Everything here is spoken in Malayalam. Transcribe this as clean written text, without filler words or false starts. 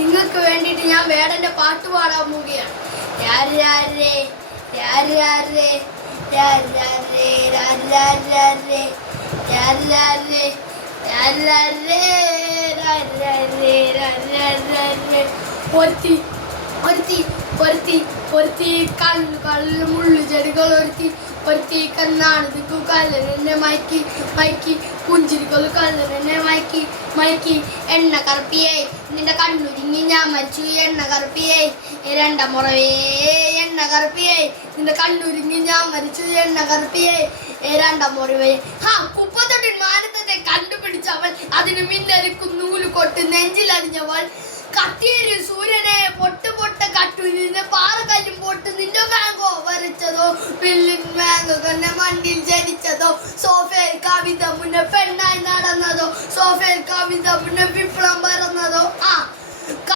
നിങ്ങൾക്ക് വേണ്ടിയിട്ട് ഞാൻ വേടന്റെ പാട്ട് പാടാൻ പോവുകയാണ്. കല്ല് മുള്ളു ചെടികൾ ഒരുത്തി കണ്ണാണ് കല്ലനെ മയക്കി പുഞ്ചിരികൾ കല്ലനെ മയക്കി എണ്ണ കറുപ്പിയേ നിന്റെ കണ്ണുരുങ്ങി ഞാൻ മരിച്ചു എണ്ണ കറുപ്പിയേ രണ്ടാം മുറവേ എണ്ണ കറുപ്പിയേ നിന്റെ കണ്ണുരുങ്ങി ഞാൻ മരിച്ചു എണ്ണ കറുപ്പിയേ രണ്ടാം മുറവേ കുപ്പത്തൊട്ടിൻ മാനത്തെ കണ്ടുപിടിച്ചവൾ അതിന് മിന്നരിക്കും നൂല് കൊട്ട് നെഞ്ചിലറിഞ്ഞവൾ കത്തിയൊരു സൂര്യനെ പൊട്ട് കട്ടു നിന്റെ പാറക്കല്ലും പൊട്ട് നിന്റെ മാങ്കോ വരച്ചതോ പില്ലിൻ മാങ്കോ തന്നെ മണ്ണിൽ ജനിച്ചതോ സോഫയിൽ കവിത മുന്നേ പെണ്ണായി നടന്നതോ സോഫയിൽ കവിത മുന്നേ വിപ്ലവം പറഞ്ഞതോ